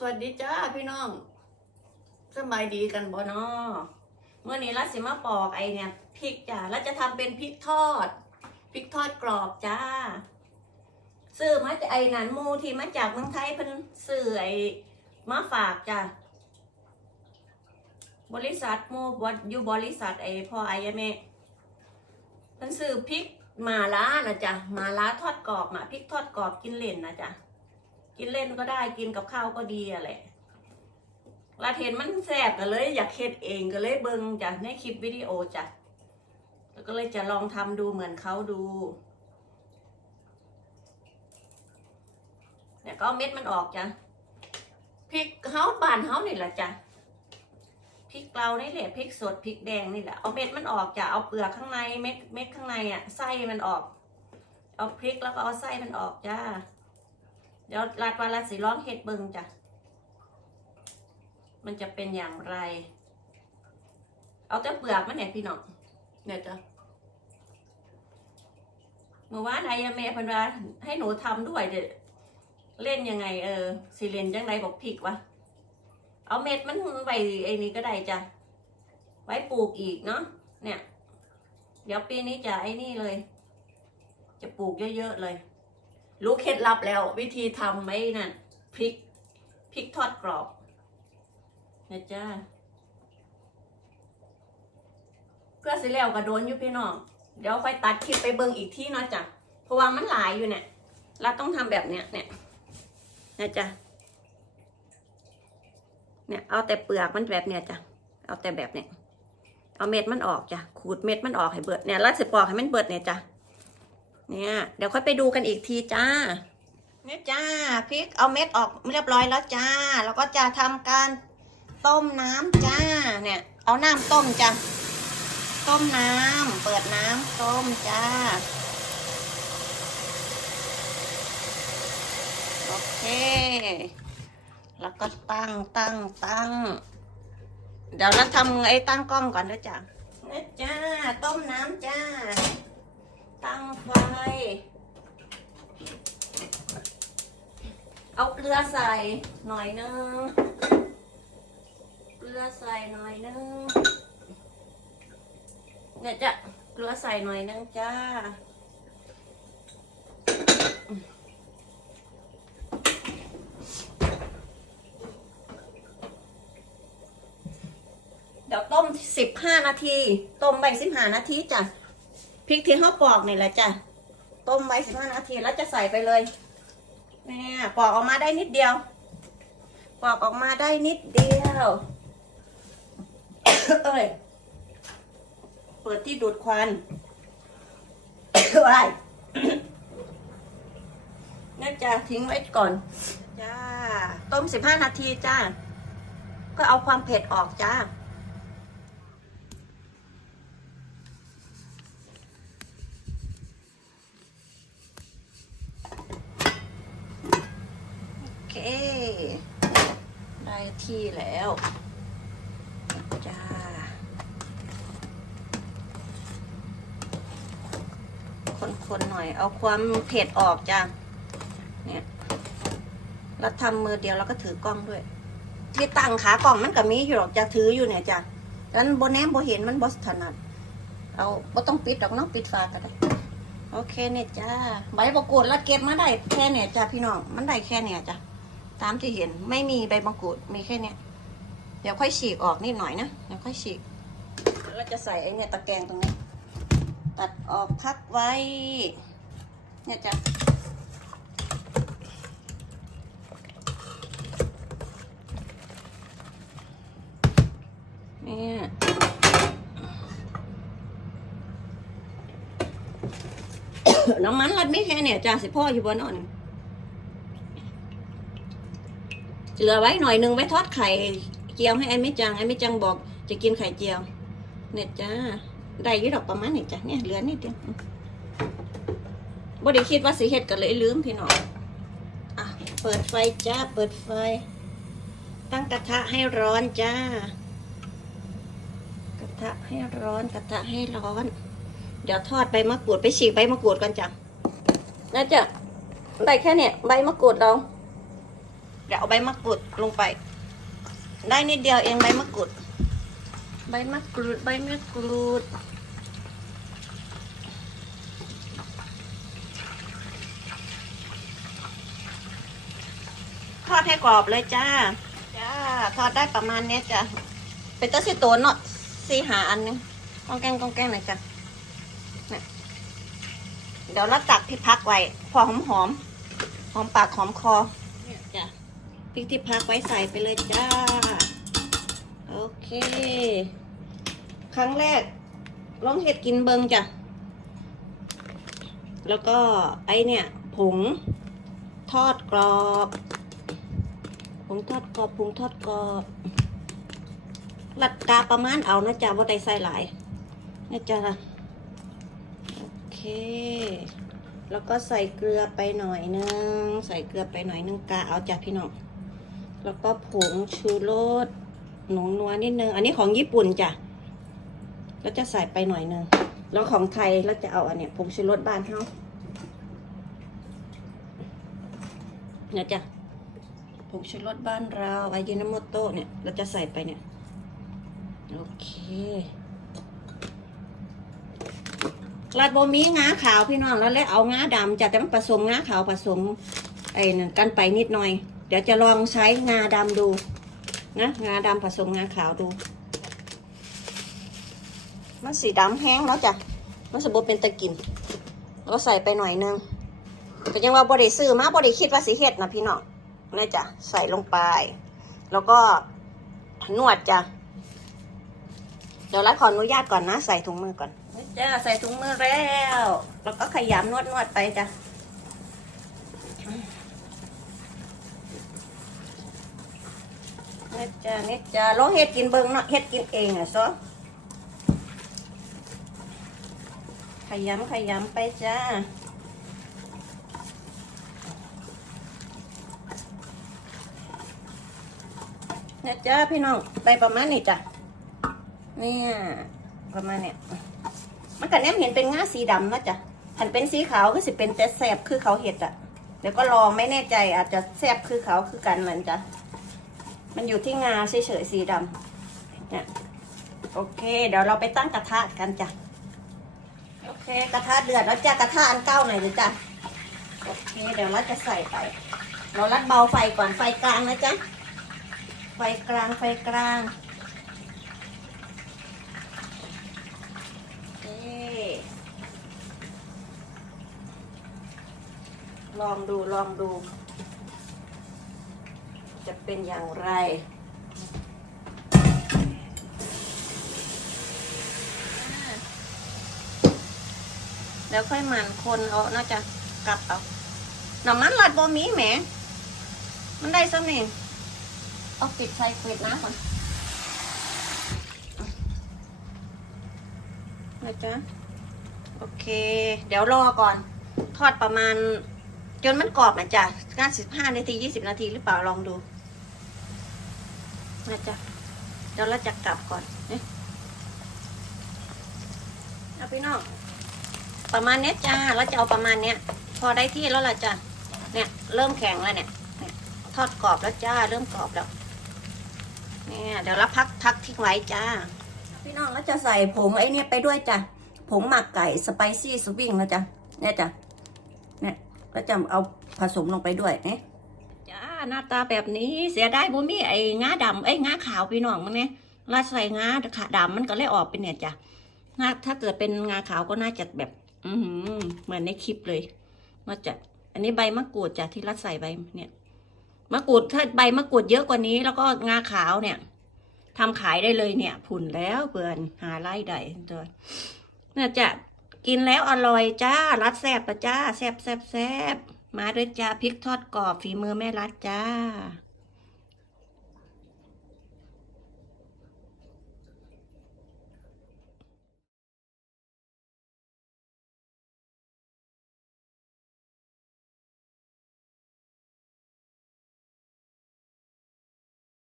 สวัสดีจ้าพี่น้องสบายดีกันบ่นาะเมื่อนี้รัสิมาปอกไอเนี่ยพริกจ้าแล้วจะทำเป็นพริกทอดพริกทอดกรอบจ้าซื้อมาจากไอ้นันมูที่มาจากเมืองไทยเพิ่นซื้อไอ้มาฝากจ้าบริษัทมูบอยู่บริษัทไอ้พ่อไอ้แม่เพิ่นซื้อพริกมาล่านะจ้ะมาล่าทอดกรอบมาพริกทอดกรอบกินเล่นนะจ้ะ กินเล่นก็ได้กินกับข้าวก็ดีอะแหละลาเห็นมันแสบก็เลย อยากเฮ็ดเองก็เลยเบิ่งจากในคลิปวิดีโอจ้ะแล้วก็เลยจะลองทำดูเหมือนเขาดูเนี่ยก็เม็ดมันออกจ้ะพริกเฮาบานเฮานี่แหละจ้ะพริกเรานี่แหละพริกสดพริกแดงนี่แหละเอาเม็ดมันออกจ้ะเอาเปลือกข้างในเม็ดเม็ดข้างในอะไส้มันออก เอาพริกแล้วก็เอาไส้มันออกจ้า เดี๋ยวรัดวันละสีร้องเห็ดเบิงจ้ะ มันจะเป็นอย่างไร เอาแต่เปลือกมันเนี่ยพี่น้องเนี่ยจ้ะเมื่อวานไอ้แม่เพันว่าให้หนูทำด้วยเดี๋ยวเล่นยังไง เออสิเล่นจังไรบอกผิกวะ เอาเม็ดมันไว้ไอ้นี้ก็ได้จ้ะ ไว้ปลูกอีกเนาะ เนี่ย เดี๋ยวปีนี้จะไอ้นี่เลย จะปลูกเยอะๆเลย รู้เคล็ดลับแล้ววิธีทำไอ้นั่นพริกพริกทอดกรอบนะจ้าเพื่อสิแล้วกระโดนอยู่พี่น้องเดี๋ยวค่อยตัดคลิปไปเบิ่งอีกที่เนาะจ้ะเพราะว่ามันหลายอยู่เนี่ยเราต้องทำแบบเนี้ยเนี่ยนะจ้ะเนี่ยเอาแต่เปลือกมันแบบเนี้ยจ้ะเอาแต่แบบเนี้ยเอาเม็ดมันออกจ้ะขูดเม็ดมันออกให้เบิดเนี่ยแล้วสิปอกให้มันเบิดเนี่ยจ้ะ เนี่ย เดี๋ยวค่อยไปดูกันอีกทีจ้าเนี่ยจ้าพริกเอาเม็ดออกเรียบร้อยแล้วจ้า แล้วก็จะทำการต้มน้ำจ้าเนี่ย เอาน้ำต้มจ้าต้มน้ำเปิดน้ำต้มจ้าโอเค แล้วก็ตั้งตั้งตั้ง เดี๋ยวเราทำไอ้ตั้งกล้องก่อนนะจ้าเนี่ยจ้าต้มน้ำจ้า ตั้งไฟ เอาเกลือใส่หน่อยนึง เกลือใส่หน่อยนึง เนี่ยจะเกลือใส่หน่อยนึงจ้า เดี๋ยวต้มสิบห้านาที ต้มไปสิบห้านาทีจ้ะ พริกที่เขาปอกนี่แหละจ้ะต้มไว้สิบห้านาทีแล้วจะใส่ไปเลยเนี่ยปอกออกมาได้นิดเดียว ปอกออกมาได้นิดเดียวเอ้ยเปิดที่ดูดควันไว้น่าจะทิ้งไว้ก่อนจ้าต้มสิบห้านาทีจ้าก็เอาความเผ็ดออกจ้า โอเค ได้ที่แล้วจ้าคนๆหน่อยเอาความเผ็ดออกจ้าเนี่ยเราทำมือเดียวแล้วก็ถือกล้องด้วย ที่ตั้งขากล่องมันก็มีอยู่หรอกจะถืออยู่เนี่ยจ้ะดันโบแนมโบเห็นมันบอสถนัดเอาบ่ต้องปิดดอกเนาะปิดฝาก็ได้โอเคเนี่ยจ้าใบมะกรูดแล้วเก็บมาได้แค่เนี่ยจ้าพี่น้องมันได้แค่เนี่ยจ้ะ ตามที่เห็นไม่มีใบมะกรูดมีแค่เนี่ยเดี๋ยวค่อยฉีกออกนิดหน่อยนะเดี๋ยวค่อยฉีกแล้วจะใส่ไอ้เนี่ยตะแกรงตรงนี้ ตัดออกพักไว้ เนี่ยจ้ะเนี่ยน้ำมันรัดไม่แค่เนี่ยจ้าสิพ่ออยู่บนนอน เหลือไว้หน่อยนึงไว้ทอดไข่เจียวให้ไอ้ไม่จังไอ้ไม่จังบอก จะกินไข่เจียว เนี่ยจ้าได้ยี่ดอกประมาณนี่จ้ะเนี่ยเหลือนิดเดียวบ่ได้คิดว่าสิเฮ็ดกันเลยลืมพี่น้องอะเปิดไฟจ้าเปิดไฟ ตั้งกระทะให้ร้อนจ้า กระทะให้ร้อนกระทะให้ร้อน เดี๋ยวทอดใบมะกรูดไปฉีกใบมะกรูดกันจ้ะน่าจะได้แค่เนี่ยใบมะกรูดเรา เดี๋ยวเอาใบมะกรูดลงไป ได้นิดเดียวเองใบมะกรูด ใบมะกรูดใบมะกรูดทอดให้กรอบเลยจ้า จ้า ทอดได้ประมาณเนี้ยจ้ะ เป็นตัวสิโตนเนาะสี่หาอันนึงกองแกงกองแกงหน่อยจ้ะเนี่ยเดี๋ยวเราตักที่พักไว้ พอหอมหอม หอมปากหอมคอเนี่ยจ้ะ พริกที่พักไว้ใส่ไปเลยจ้า โอเค ครั้งแรกลองเห็ดกินเบิงจ้ะ แล้วก็ไอเนี่ย ผงทอดกรอบผงทอดกรอบผงทอดกรอบลัดกาประมาณเอานะจ๊ะว่าได้ใส่หลายนะจ๊ะโอเค แล้วก็ใส่เกลือไปหน่อยนึง ใส่เกลือไปหน่อยนึงกาเอาจ้ะพี่น้อง แล้วก็ผงชูรสหนูนัวนิดนึง อันนี้ของญี่ปุ่นจ้ะแล้วจะใส่ไปหน่อยนึง แล้วของไทยเราจะเอาอันเนี้ยผงชูรสบ้านเขาเนี่ยจ้ะผงชูรสบ้านเราไอยินาโมโตะเนี่ย เราจะใส่ไปเนี่ย โอเคลาดโบมีงาขาวพี่น้องแล้วเลยเอางาดำจะแต่มันผสมงาขาวผสมไอ้นั่นกันไปนิดหน่อย เดี๋ยวจะลองใช้งาดำดูนะงาดำผสมงาขาวดู มันสีดำแห้งเนาะจ้ะมันสมบูรณ์เป็นตะกินเราใส่ไปหน่อยนึงแต่ยังว่าบริซื้อมาบริคิดว่าสิเฮ็ดนะพี่น้องนี่จ้ะใส่ลงไป แล้วก็นวดจ้ะเดี๋ยวรัดขออนุญาตก่อนนะ ใส่ถุงมือก่อนนี่จ้ะใส่ถุงมือแล้ว แล้วก็ขยำนวดนวดไปจ้ะ จ้ะนี่จ้ะลองเฮ็ดกินเบิ่งเนาะเฮ็ดกินเองอะซอขยำขยำไปจ้าเนี่ยจ้าพี่น้องได้ประมาณนี้จ้ะเนี่ยประมาณเนี้ยมันกันแนมเห็นเป็นง่าสีดำนะจ้ะหันเป็นสีขาวก็สิเป็นแต่แสบคือเขาเห็ดอะเดี๋ยวก็ลองไม่แน่ใจอาจจะแสบคือเขาคือกันเหมือนจ้ะ มันอยู่ที่งาเฉยๆสีดำเนี่ยโอเค เดี๋ยวเราไปตั้งกระทะกันจ้ะโอเค กระทะเดือดแล้วจ้ะกระทะอันเก้าหน่อยเลยจ้ะโอเค เดี๋ยวเราจะใส่ไป เราลัดเบาไฟก่อนไฟกลางนะจ๊ะไฟกลางไฟกลางลองดูลองดู เป็นอย่างไร แล้วค่อยมันคนเอาน่าจะกลับเอาน้ำมันหลัดบ่มีแหม มันได้ซ้ำนี่เอาปิดไฟปิดน้ำก่อนนะจ๊ะโอเค เดี๋ยวรอก่อน ทอดประมาณ จนมันกรอบนะจ๊ะก้าสิบห้านาทียี่สิบนาทีหรือเปล่าลองดู นะจ๊ะเดี๋ยวเราจะกลับก่อนเนี่ยเอาพี่น้องประมาณเนี้ยจ้าเราจะเอาประมาณเนี้ย พอได้ที่แล้วล่ะจ้ะเนี่ย เริ่มแข็งแล้วเนี่ยทอดกรอบแล้วจ้า เริ่มกรอบแล้ว เนี่ยเดี๋ยวเราพักทักทิ้งไว้จ้า พี่น้องแล้วจะใส่ผงไอ้เนี่ยไปด้วยจ้ะผงหมักไก่สไปซี่สวิงนะจ๊ะเนี่ยจ้ะเนี่ยแล้วจะเอาผสมลงไปด้วยเนี่ย หน้าตาแบบนี้เสียไดายบ่มีไอ้งาดำไอ้งาขาวพี่น้องมันเนี่ยเราใส่งาขาดำมันก็เลยออกเป็นเนี่ยจ้ะงาถ้าเกิดเป็นงาขาวก็น่าจะแบบ อือหือเหมือนในคลิปเลยน่าจะอันนี้ใบมะกรูดจ้ะที่รัดใส่ใบเนี่ยมะกรูดถ้าใบมะกรูดเยอะกว่านี้ แล้วก็งาขาวเนี่ยทำขายได้เลยเนี่ย ผุนแล้วเพื่อนหาไล่ได้ตัวน่าจะกินแล้วอร่อยจ้ารัดแซบปะจ้าแซบแซบแซบ มาด้วยจ้าพริกทอดกรอบฝีมือแม่รัดจ้า